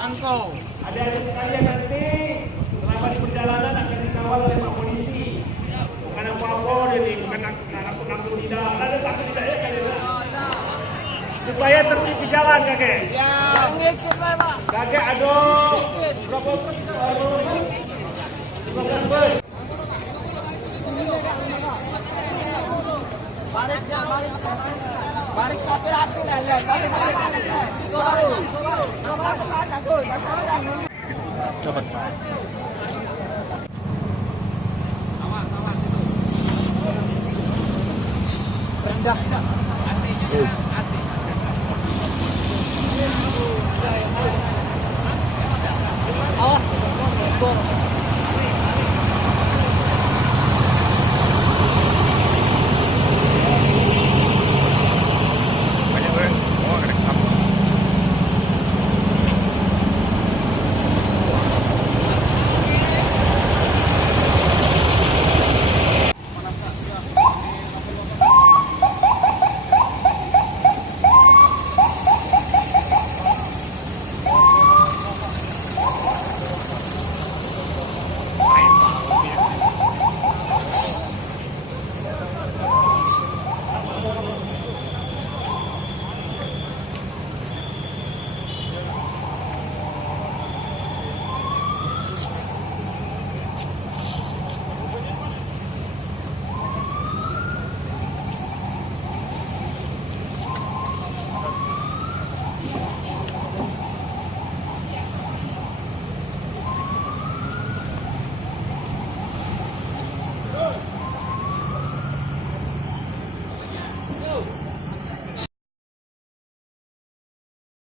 Angkau. Adik-adik sekalian nanti selama di perjalanan akan dikawal oleh Pak Polisi. Bukan apa-apa jadi bukan nakut-nakut tidak. Ada takut tidak ya kalian? Supaya tertib di jalan kakek. Ya. Ngikut Pak. Kakek aduh. Berapa bus? 15 bus. Baris rapi-rapi lah, baris panas lah. Cepat. Rendah.